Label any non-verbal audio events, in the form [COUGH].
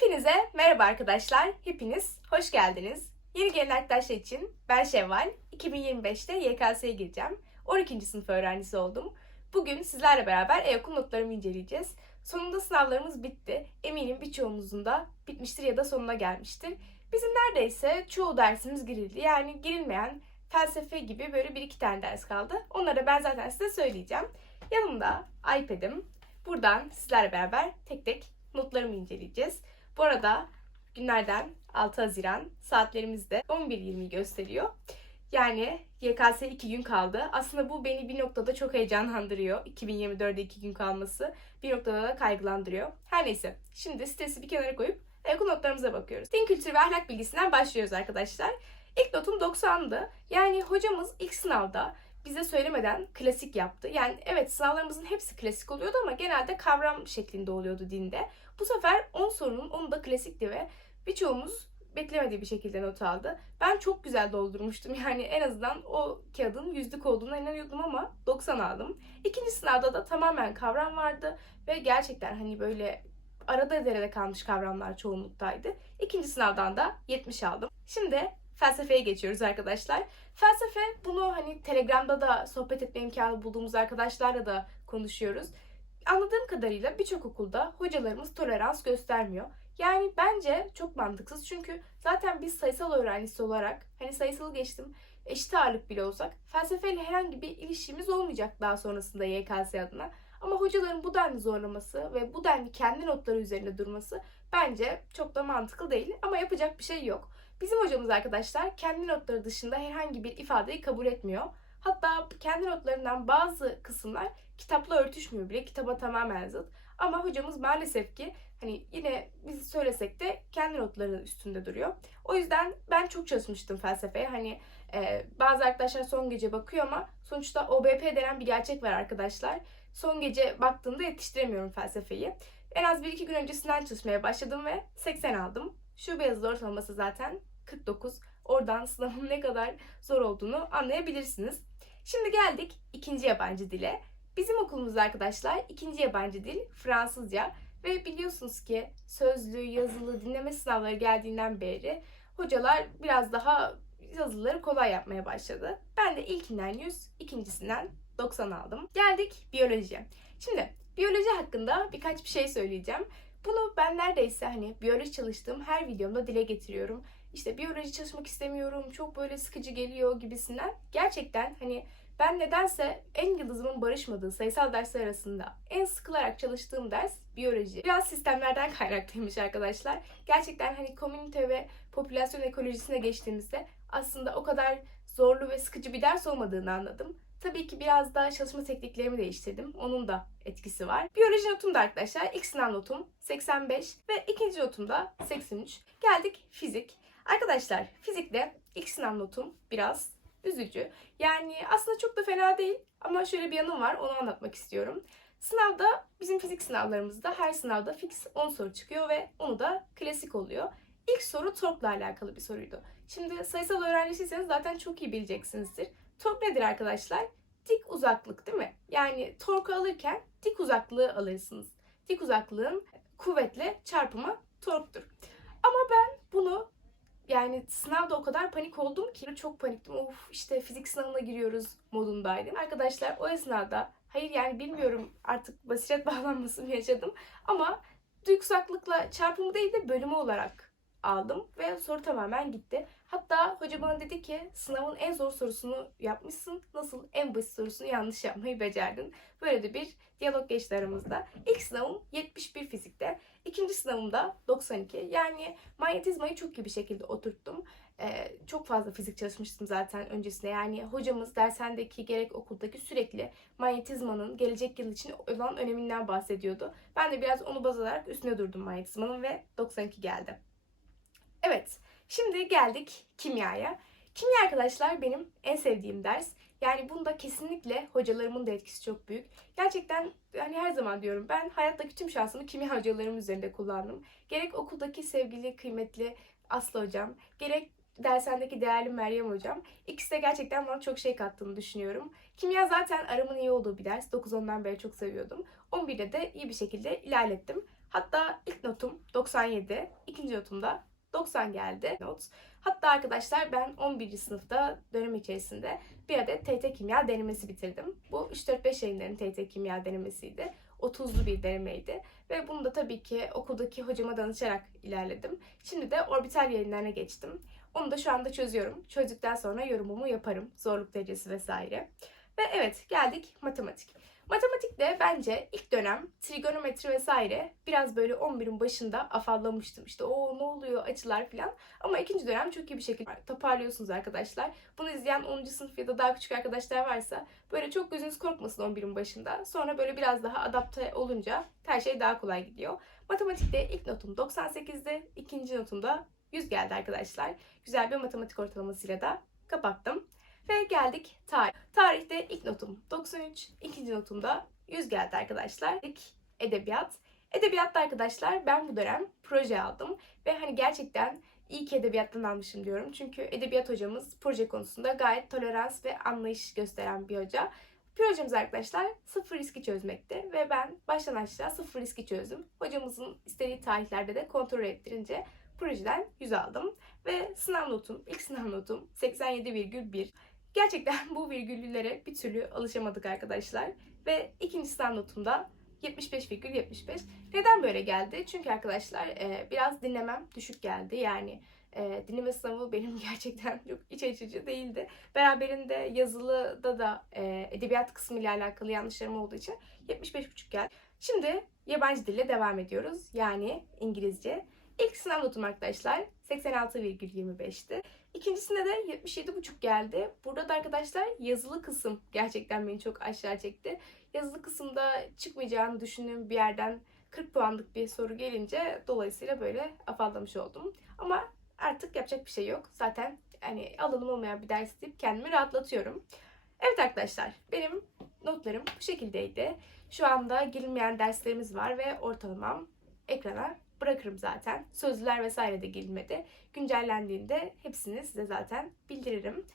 Hepinize merhaba arkadaşlar. Hepiniz hoş geldiniz. Yeni gelen arkadaşlar için ben Şevval. 2025'te YKS'ye gireceğim. 12. sınıf öğrencisi oldum. Bugün sizlerle beraber e-okul notlarımı inceleyeceğiz. Sonunda sınavlarımız bitti. Eminim birçoğumuzun da bitmiştir ya da sonuna gelmiştir. Bizim neredeyse çoğu dersimiz girildi. Yani girilmeyen felsefe gibi böyle bir iki tane ders kaldı. Onları ben zaten size söyleyeceğim. Yanımda iPad'im. Buradan sizlerle beraber tek tek notlarımı inceleyeceğiz. Bu arada günlerden 6 Haziran saatlerimiz de 11.20 gösteriyor. Yani YKS 2 gün kaldı. Aslında bu beni bir noktada çok heyecanlandırıyor. 2024'de 2 gün kalması bir noktada da kaygılandırıyor. Her neyse şimdi stresi bir kenara koyup okul notlarımıza bakıyoruz. Din kültürü ve ahlak bilgisinden başlıyoruz arkadaşlar. İlk notum 90'dı. Yani hocamız ilk sınavda bize söylemeden klasik yaptı. Yani evet sınavlarımızın hepsi klasik oluyordu ama genelde kavram şeklinde oluyordu dinde. Bu sefer 10 sorunun 10'u da klasikti ve birçoğumuz beklemediği bir şekilde not aldı. Ben çok güzel doldurmuştum. Yani en azından o kağıdın yüzlük olduğuna inanıyordum ama 90 aldım. İkinci sınavda da tamamen kavram vardı ve gerçekten hani böyle arada derede kalmış kavramlar çoğunluktaydı. İkinci sınavdan da 70 aldım. Şimdi felsefeye geçiyoruz arkadaşlar. Felsefe bunu hani Telegram'da da sohbet etme imkanı bulduğumuz arkadaşlarla da konuşuyoruz. Anladığım kadarıyla birçok okulda hocalarımız tolerans göstermiyor. Yani bence çok mantıksız çünkü zaten biz sayısal öğrencisi olarak hani sayısalı geçtim eşit ağırlık bile olsak felsefeyle herhangi bir ilişkimiz olmayacak daha sonrasında YKS adına. Ama hocaların bu denli zorlaması ve bu denli kendi notları üzerinde durması bence çok da mantıklı değil ama yapacak bir şey yok. Bizim hocamız arkadaşlar kendi notları dışında herhangi bir ifadeyi kabul etmiyor. Hatta kendi notlarından bazı kısımlar kitapla örtüşmüyor bile. Kitaba tamamen zıt. Ama hocamız maalesef ki hani yine biz söylesek de kendi notları üstünde duruyor. O yüzden ben çok çalışmıştım felsefeye. Hani e, bazı arkadaşlar son gece bakıyor ama sonuçta OBP denen bir gerçek var arkadaşlar. Son gece baktığımda yetiştiremiyorum felsefeyi. En az 1-2 gün öncesinden çalışmaya başladım ve 80 aldım. Şube yazılı ortalaması zaten 49. Oradan sınavın ne kadar zor olduğunu anlayabilirsiniz. Şimdi geldik ikinci yabancı dile. Bizim okulumuzda arkadaşlar ikinci yabancı dil Fransızca ve biliyorsunuz ki sözlü, yazılı, dinleme sınavları geldiğinden beri hocalar biraz daha yazıları kolay yapmaya başladı. Ben de ilkinden 100, ikincisinden 90 aldım. Geldik biyoloji. Şimdi biyoloji hakkında birkaç bir şey söyleyeceğim. Bunu ben neredeyse hani biyoloji çalıştığım her videomda dile getiriyorum. İşte biyoloji çalışmak istemiyorum, çok böyle sıkıcı geliyor gibisinden. Gerçekten hani ben nedense en yıldızımın barışmadığı sayısal dersler arasında en sıkılarak çalıştığım ders biyoloji. Biraz sistemlerden [LAUGHS] kaynaklıymış arkadaşlar. Gerçekten hani komünite ve popülasyon ekolojisine geçtiğimizde aslında o kadar zorlu ve sıkıcı bir ders olmadığını anladım. Tabii ki biraz daha çalışma tekniklerimi değiştirdim. Onun da etkisi var. Biyoloji notum da arkadaşlar ilk sınav notum 85 ve ikinci notum da 83. Geldik fizik. Arkadaşlar fizikte ilk sınav notum biraz üzücü. Yani aslında çok da fena değil ama şöyle bir yanım var onu anlatmak istiyorum. Sınavda bizim fizik sınavlarımızda her sınavda fix 10 soru çıkıyor ve onu da klasik oluyor. İlk soru torkla alakalı bir soruydu. Şimdi sayısal öğrencisiyseniz zaten çok iyi bileceksinizdir. Tork nedir arkadaşlar? Dik uzaklık değil mi? Yani torku alırken dik uzaklığı alırsınız. Dik uzaklığın kuvvetle çarpımı torktur. Ama ben bunu yani sınavda o kadar panik oldum ki çok paniktim. Of işte fizik sınavına giriyoruz modundaydım. Arkadaşlar o esnada hayır yani bilmiyorum artık basiret [LAUGHS] bağlanması mı yaşadım ama dik uzaklıkla çarpımı değil de bölümü olarak aldım ve soru tamamen gitti. Hatta hoca bana dedi ki sınavın en zor sorusunu yapmışsın. Nasıl en basit sorusunu yanlış yapmayı becerdin. Böyle de bir diyalog geçti aramızda. İlk sınavım 71 fizikte. ikinci sınavım da 92. Yani manyetizmayı çok iyi bir şekilde oturttum. Ee, çok fazla fizik çalışmıştım zaten öncesinde. Yani hocamız dershanedeki gerek okuldaki sürekli manyetizmanın gelecek yıl için olan öneminden bahsediyordu. Ben de biraz onu baz alarak üstüne durdum manyetizmanın ve 92 geldi. Evet, şimdi geldik kimyaya. Kimya arkadaşlar benim en sevdiğim ders. Yani bunda kesinlikle hocalarımın da etkisi çok büyük. Gerçekten hani her zaman diyorum ben hayattaki tüm şansımı kimya hocalarım üzerinde kullandım. Gerek okuldaki sevgili, kıymetli Aslı hocam, gerek dershanedeki değerli Meryem hocam. İkisi de gerçekten bana çok şey kattığını düşünüyorum. Kimya zaten aramın iyi olduğu bir ders. 9-10'dan beri çok seviyordum. 11'de de iyi bir şekilde ilerlettim. Hatta ilk notum 97, ikinci notumda 90 geldi not. Hatta arkadaşlar ben 11. sınıfta dönem içerisinde bir adet TT kimya denemesi bitirdim. Bu 3-4-5 yayınların TT kimya denemesiydi. 30'lu bir denemeydi. Ve bunu da tabii ki okuldaki hocama danışarak ilerledim. Şimdi de orbital yayınlarına geçtim. Onu da şu anda çözüyorum. Çözdükten sonra yorumumu yaparım. Zorluk derecesi vesaire. Ve evet geldik matematik. Matematikte bence ilk dönem trigonometri vesaire biraz böyle 11'in başında afallamıştım. İşte o ne oluyor açılar falan. Ama ikinci dönem çok iyi bir şekilde toparlıyorsunuz arkadaşlar. Bunu izleyen 10. sınıf ya da daha küçük arkadaşlar varsa böyle çok gözünüz korkmasın 11'in başında. Sonra böyle biraz daha adapte olunca her şey daha kolay gidiyor. Matematikte ilk notum 98'di. ikinci notum da 100 geldi arkadaşlar. Güzel bir matematik ortalamasıyla da kapattım. Ve geldik tarih. Tarihte ilk notum 93, ikinci notum da 100 geldi arkadaşlar. İlk edebiyat. Edebiyatta arkadaşlar ben bu dönem proje aldım. Ve hani gerçekten iyi ki edebiyattan almışım diyorum. Çünkü edebiyat hocamız proje konusunda gayet tolerans ve anlayış gösteren bir hoca. Projemiz arkadaşlar sıfır riski çözmekti ve ben baştan aşağı sıfır riski çözdüm. Hocamızın istediği tarihlerde de kontrol ettirince projeden 100 aldım. Ve sınav notum, ilk sınav notum 87,1. Gerçekten [LAUGHS] bu virgüllere bir türlü alışamadık arkadaşlar. Ve ikinci sınav notumda 75,75. Neden böyle geldi? Çünkü arkadaşlar e, biraz dinlemem düşük geldi. Yani e, dinleme sınavı benim [LAUGHS] gerçekten çok iç açıcı değildi. Beraberinde yazılıda da e, edebiyat kısmı ile alakalı yanlışlarım olduğu için 75,5 geldi. Şimdi yabancı dille devam ediyoruz. Yani İngilizce. İlk sınav notum arkadaşlar 86,25'ti. İkincisinde de 77,5 geldi. Burada da arkadaşlar yazılı kısım gerçekten beni çok aşağı çekti. Yazılı kısımda çıkmayacağını düşündüğüm bir yerden 40 puanlık bir soru gelince dolayısıyla böyle afallamış oldum. Ama artık yapacak bir şey yok. Zaten hani alanım olmayan bir ders deyip kendimi rahatlatıyorum. Evet arkadaşlar benim notlarım bu şekildeydi. Şu anda girilmeyen derslerimiz var ve ortalamam ekrana bırakırım zaten. Sözlüler vesaire de gelmedi. Güncellendiğinde hepsini size zaten bildiririm.